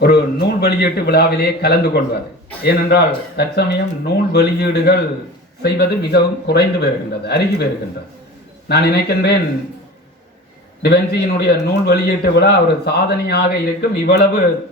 ஒரு நூல் வெளியீட்டு விழாவிலே கலந்து கொள்வது. ஏனென்றால் தற்சமயம் நூல் வெளியீடுகள் செய்வது மிகவும் குறைந்து வருகின்றது அருகி வருகின்றது நான் நினைக்கின்றேன் டிவென்சியினுடைய நூல் வெளியீட்டு விழா ஒரு சாதனையாக இருக்கும். இவ்வளவு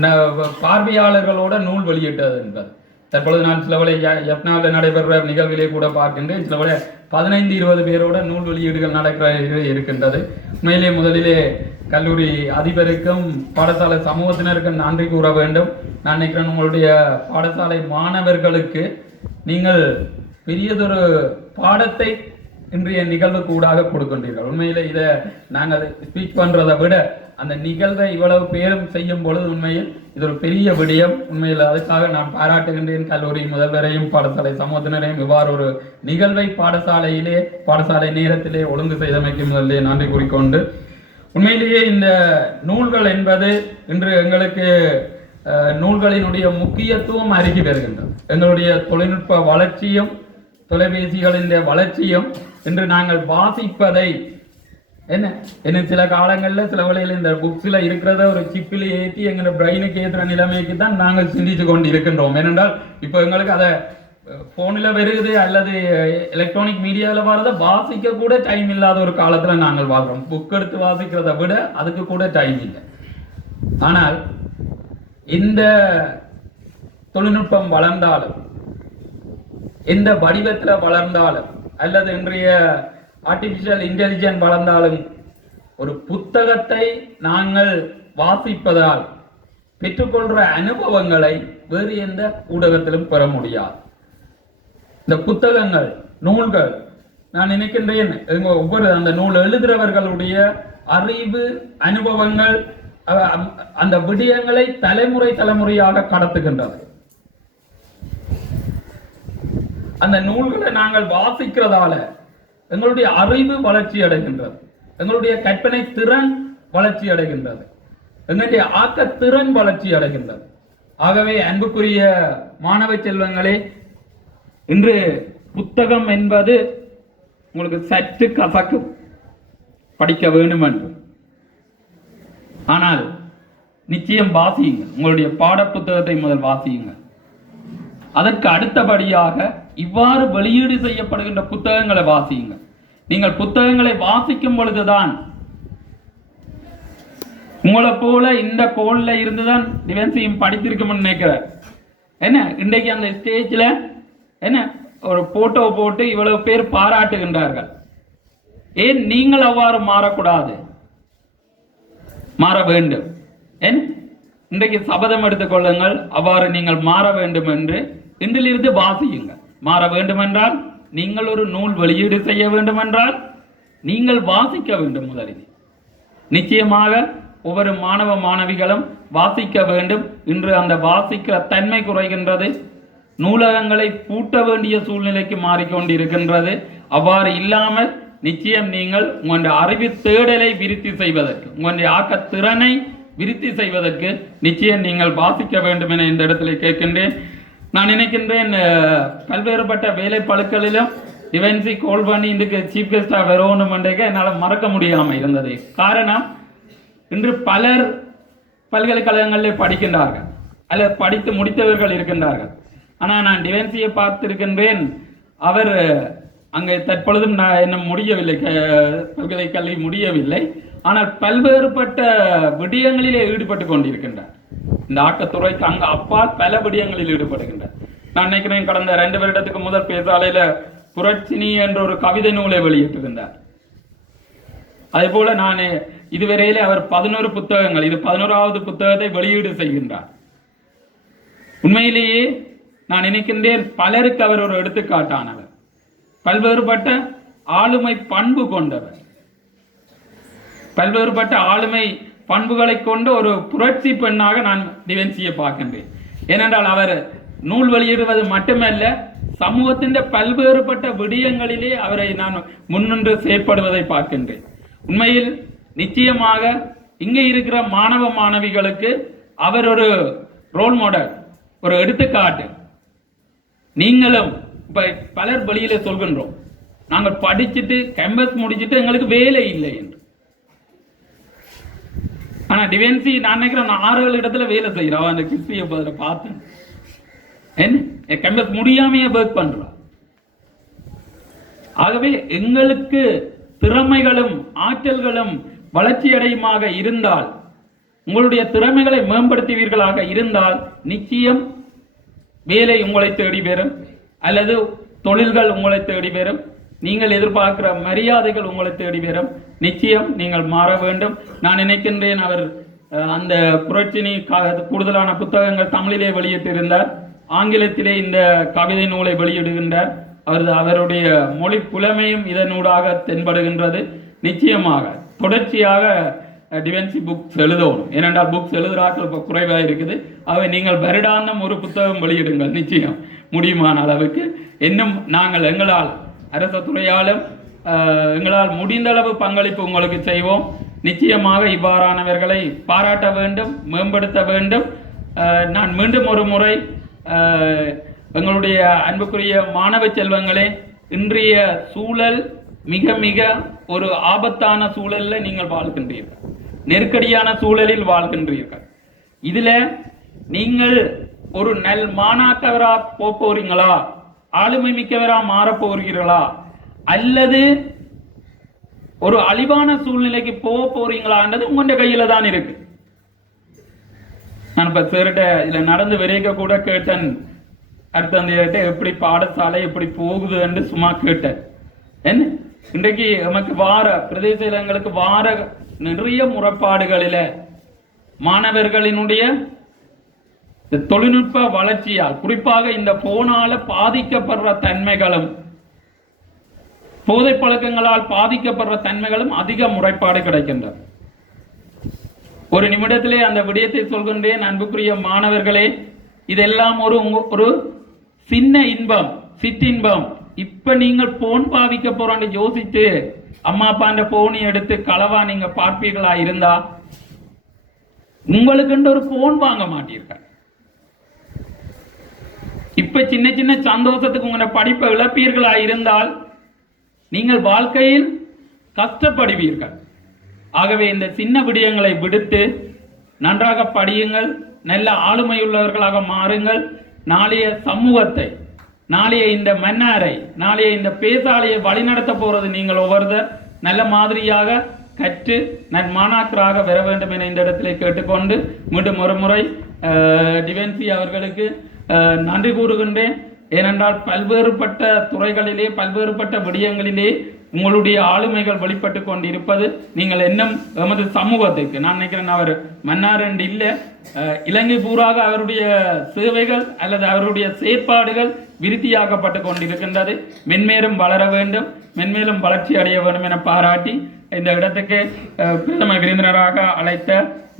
ந- பார்வையாளர்களோட நூல் வெளியிட்டது என்பது. தற்பொழுது நான் சில எப்னாவில் யப்னாவில் நிகழ்விலே கூட பார்க்கின்றேன். சிலவளை பதினைந்து இருபது பேரோட நூல் வெளியீடுகள் நடக்கிற இருக்கின்றது. உண்மையிலே முதலிலே கல்லூரி அதிபருக்கும் பாடசாலை சமூகத்தினருக்கும் நன்றி கூற வேண்டும். நான் நினைக்கிறேன் உங்களுடைய பாடசாலை மாணவர்களுக்கு நீங்கள் பெரியதொரு பாடத்தை இன்றைய நிகழ்வுக்கு ஊடாக கொடுக்கின்றீர்கள். உண்மையில் இதை நாங்கள் ஸ்பீச் பண்ணுறதை விட அந்த நிகழ்வை இவ்வளவு பேரும் செய்யும் பொழுது உண்மையில் இது ஒரு பெரிய விடயம். உண்மையில் அதுக்காக நான் பாராட்டுகின்றேன் கல்லூரி முதல்வரையும் பாடசாலை சமூகத்தினரையும். இவ்வாறு ஒரு நிகழ்வை பாடசாலையிலே பாடசாலை நேரத்திலே ஒழுங்கு செய்தமைக்கு முதலிலே நன்றி கூறிக்கொண்டு உண்மையிலேயே இந்த நூல்கள் என்பது இன்று எங்களுக்கு நூல்களினுடைய முக்கியத்துவம் அருகி வருகின்றது. எங்களுடைய தொழில்நுட்ப வளர்ச்சியும் தொலைபேசிகளின் வளர்ச்சியும் இன்று நாங்கள் வாசிப்பதை என்ன? என்ன சில காலங்களில் சில வேளையில் இந்த புக்ஸில் இருக்கிறத ஒரு சிப்பில் ஏற்றி எங்களோட பிரெயினுக்கு ஏற்றுற நிலைமைக்கு தான் நாங்கள் சிந்தித்து கொண்டு இருக்கின்றோம் ஏனென்றால் இப்போ எங்களுக்கு அதை ஃபோனில் வருகுது அல்லது எலக்ட்ரானிக் மீடியாவில் வர்றத வாசிக்க கூட டைம் இல்லாத ஒரு காலத்தில் நாங்கள் வாழ்கிறோம் புக் எடுத்து வாசிக்கிறத விட அதுக்கு கூட டைம் இல்லை. ஆனால் இந்த தொழில்நுட்பம் வளர்ந்தாலும் எந்த வடிவத்தில் வளர்ந்தாலும் அல்லது இன்றைய ஆர்டிஃபிஷியல் இன்டெலிஜென்ட் வளர்ந்தாலும் ஒரு புத்தகத்தை நாங்கள் வாசிப்பதால் பெற்றுக்கொள்கிற அனுபவங்களை வேறு எந்த ஊடகத்திலும் பெற முடியாது. இந்த புத்தகங்கள் நூல்கள் நான் நினைக்கின்றேன் ஒவ்வொரு அந்த நூல் எழுதுகிறவர்களுடைய அறிவு அனுபவங்கள் அந்த விடயங்களை தலைமுறை தலைமுறையாக கடத்துகின்றது. அந்த நூல்களை நாங்கள் வாசிக்கிறதால எங்களுடைய அறிவு வளர்ச்சி அடைகின்றது. எங்களுடைய கற்பனை திறன் வளர்ச்சி அடைகின்றது. எங்களுடைய ஆக்க திறன் வளர்ச்சி அடைகின்றது. ஆகவே அன்புக்குரிய மாணவ செல்வங்களே இன்று புத்தகம் என்பது உங்களுக்கு சற்று கசக்கும் படிக்க வேண்டும் என்று. ஆனால் நிச்சயம் வாசியுங்கள். உங்களுடைய பாடப்புத்தகத்தை முதல் வாசியுங்கள். அதற்கு அடுத்தபடியாக இவ்வாறு வெளியீடு செய்யப்படுகின்ற புத்தகங்களை வாசியுங்கள். நீங்கள் புத்தகங்களை வாசிக்கும் பொழுதுதான் உங்களை போல இந்த கோல்ல இருந்துதான் டிஃபென்ஸையும் படித்திருக்கும்னு நினைக்கிறேன். என்ன? இன்றைக்கு அந்த ஸ்டேஜில் என்ன? ஒரு போட்டோ போட்டு இவ்வளவு பேர் பாராட்டுகின்றார்கள். ஏன் நீங்கள் அவ்வாறு மாறக்கூடாது? மாற வேண்டும். ஏன்? இன்றைக்கு சபதம் எடுத்துக்கொள்ளுங்கள் அவ்வாறு நீங்கள் மாற வேண்டும் என்று இன்றிலிருந்து வாசியுங்கள். மாற வேண்டும் என்றால் நீங்கள் ஒரு நூல் வெளியீடு செய்ய வேண்டும் என்றால் நீங்கள் வாசிக்க வேண்டும் முதலில். நிச்சயமாக ஒவ்வொரு மாணவ மாணவிகளும் வாசிக்க வேண்டும். இன்று அந்த வாசிக்கிற தன்மை குறைகின்றது. நூலகங்களை பூட்ட வேண்டிய சூழ்நிலைக்கு மாறிக்கொண்டிருக்கின்றது. அவ்வாறு இல்லாமல் நிச்சயம் நீங்கள் உங்களுடைய அறிவு தேடலை விருத்தி செய்வதற்கு உங்களுடைய ஆக்கத்திறனை விருத்தி செய்வதற்கு நிச்சயம் நீங்கள் வாசிக்க வேண்டும் என இந்த இடத்துல கேட்கின்றேன். நான் நினைக்கின்றேன் பல்வேறுபட்ட வேலை பழுக்களிலும் டிவென்சி கோல் பண்ணி இதுக்கு சீஃப் கெஸ்டாக வரணும் என்னால் மறக்க முடியாமல் இருந்தது. காரணம் இன்று பலர் பல்கலைக்கழகங்களில் படிக்கின்றார்கள். அல்லது படித்து முடித்தவர்கள் இருக்கின்றார்கள். ஆனால் நான் டிவென்சியை பார்த்திருக்கின்றேன். அவர் அங்கே தற்பொழுதும் நான் என்ன முடியவில்லை. பல்கலைக்கல்வி முடியவில்லை. ஆனால் பல்வேறுபட்ட விடயங்களிலே ஈடுபட்டு கொண்டிருக்கின்றார். இந்த ஆட்டத்துறைக்கு அங்க அப்பால் பல விடயங்களில் ஈடுபடுகின்றார். நான் நினைக்கிறேன் கடந்த ரெண்டு வருடத்துக்கு முதல் பேசாலையில் புரட்சினி என்ற ஒரு கவிதை நூலை வெளியிட்டிருந்தார். அதே போல நான் இதுவரையிலே அவர் பதினோரு புத்தகங்கள் இது பதினோராவது புத்தகத்தை வெளியீடு செய்கின்றார். உண்மையிலேயே நான் நினைக்கின்றேன் பலருக்கு அவர் ஒரு எடுத்துக்காட்டானவர். பல்வேறுபட்ட ஆளுமை பண்பு கொண்டவர். பல்வேறுபட்ட ஆளுமை பண்புகளை கொண்ட ஒரு புரட்சி பெண்ணாக நான் டிவென்சியை பார்க்கின்றேன். ஏனென்றால் அவர் நூல் வெளியிடுவது மட்டுமல்ல சமூகத்தின் பல்வேறுபட்ட விடயங்களிலே அவரை நான் முன்னின்று செயற்படுவதை பார்க்கின்றேன். உண்மையில் நிச்சயமாக இங்கே இருக்கிற மாணவ மாணவிகளுக்கு அவர் ஒரு ரோல் மாடல் ஒரு எடுத்துக்காட்டு. நீங்களும் இப்போ பலர் வழியில் சொல்கின்றோம் நாங்கள் படிச்சுட்டு கேம்பஸ் முடிச்சுட்டு எங்களுக்கு வேலை இல்லை என்று. ஆனா டிவென்சி நான் நினைக்கிறேன் நான் ஆறு ஏழு இடத்துல வேலை செய்கிறோம் அந்த கிறிஸ்தியை பதில் பார்த்தேன். என்ன? கேம்பஸ் முடியாமையே ஒர்க் பண்றான். ஆகவே எங்களுக்கு திறமைகளும் ஆற்றல்களும் வளர்ச்சியடையுமாக இருந்தால் உங்களுடைய திறமைகளை மேம்படுத்துவீர்களாக இருந்தால் நிச்சயம் வேலை உங்களை தேடி பெறும். அல்லது தொழில்கள் உங்களை தேடி பெறும். நீங்கள் எதிர்பார்க்கிற மரியாதைகள் உங்களை தேடி பெறும். நிச்சயம் நீங்கள் மாற வேண்டும். நான் நினைக்கின்றேன் அவர் அந்த புரட்சினி கா- கூடுதலான புத்தகங்கள் தமிழிலே வெளியிட்டிருந்தார். ஆங்கிலத்திலே இந்த கவிதை நூலை வெளியிடுகின்றார். அவரது அவருடைய மொழி புலமையும் இதனூடாக தென்படுகின்றது. நிச்சயமாக தொடர்ச்சியாக டிவென்சி புக்ஸ் எழுதணும் ஏனென்றால் புக்ஸ் எழுதுறாக்கள் இப்போ குறைவாக இருக்குது. அவை நீங்கள் வருடாந்தம் ஒரு புத்தகம் வெளியிடுங்கள். நிச்சயம். முடியுமான அளவுக்கு. இன்னும் நாங்கள் எங்களால் அரச துறையாலும் எங்களால் முடிந்த அளவு பங்களிப்பு உங்களுக்கு செய்வோம். நிச்சயமாக இவ்வாறானவர்களை பாராட்ட வேண்டும் மேம்படுத்த வேண்டும். நான் மீண்டும் ஒரு முறை எங்களுடைய அன்புக்குரிய மாணவ செல்வங்களே இன்றைய சூழல் மிக மிக ஒரு ஆபத்தான சூழல்ல நீங்கள் வாழ்கின்றீர்கள். நெருக்கடியான சூழலில் வாழ்கின்றீர்கள். இதுல நீங்கள் ஒரு நல் மாணாக்கவரா போறீங்களா ஆளுமை மிக்கவரா மாறப் போகிறீர்களா? அல்லது ஒரு அழிவான சூழ்நிலைக்கு போக போறீங்களான்றது உங்களுடைய கையில தான் இருக்கு. நான் இப்ப சார்கிட்ட இதுல நடந்து விரைக்க கூட கேட்டேன். அடுத்த எப்படி பாடசாலை எப்படி போகுது என்று சும்மா கேட்டேன். என்ன? இன்றைக்கு நமக்கு வார பிரதேச இலங்களுக்கு வார நிறைய முறைப்பாடுகளில் மாணவர்களினுடைய தொழில்நுட்ப வளர்ச்சியால் குறிப்பாக இந்த போனால பாதிக்கப்படுற தன்மைகளும் போதை பழக்கங்களால் பாதிக்கப்படுற தன்மைகளும் அதிக முறைப்பாடு கிடைக்கின்றன ஒரு நிமிடத்திலே அந்த விடயத்தை சொல்கின்றேன் அன்புக்குரிய மாணவர்களே. இதெல்லாம் ஒரு ஒரு சின்ன இன்பம் சிற்றின்பம். இப்ப நீங்கள் போன் பாவிக்க போறான்னு யோசித்து அம்மா அப்பாண்ட போனை எடுத்து களவா நீங்க பார்ப்பீர்களா இருந்தா? உங்களுக்குன்ற ஒரு போன் வாங்க மாட்டீர்கள். இப்ப சின்ன சின்ன சந்தோஷத்துக்கு உங்களை படிப்பை இழப்பீர்களா இருந்தால் நீங்கள் வாழ்க்கையில் கஷ்டப்படுவீர்கள். ஆகவே இந்த சின்ன விடயங்களை விடுத்து நன்றாக படியுங்கள் நல்ல ஆளுமையுள்ளவர்களாக மாறுங்கள். நாளைய சமூகத்தை நாளைய இந்த மன்னாரை நாளைய இந்த பேசாலையை வழிநடத்த போறது நீங்கள் ஒவ்வொருத்தர் நல்ல மாதிரியாக கற்று நன்மாணாக்கராக பெற வேண்டும் என இந்த இடத்திலே கேட்டுக்கொண்டு மீண்டும் ஒரு முறை டிவென்சி அவர்களுக்கு நன்றி கூறுகின்றேன். ஏனென்றால் பல்வேறுபட்ட துறைகளிலே பல்வேறுபட்ட விடயங்களிலே உங்களுடைய ஆளுமைகள் வெளிப்பட்டு கொண்டிருப்பது நீங்கள் இன்னும் எமது சமூகத்துக்கு நான் நினைக்கிறேன் அவர் மன்னாரண்டு இல்லை இலங்கை பூராக அவருடைய சேவைகள் அல்லது அவருடைய செயற்பாடுகள் விருத்தியாக்கப்பட்டு கொண்டிருக்கின்றது. மென்மேலும் வளர வேண்டும். மென்மேலும் வளர்ச்சி அடைய வேண்டும் என பாராட்டி இந்த இடத்துக்கு பிரதம விருந்தினராக அழைத்த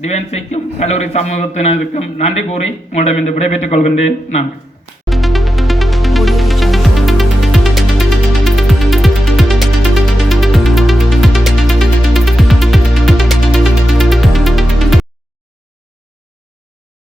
டிவென்சிக்கும் கல்லூரி சமூகத்தினருக்கும் நன்றி கூறி உங்களிடம் இந்த விடைபெற்றுக் கொள்கின்றேன். நன்றி.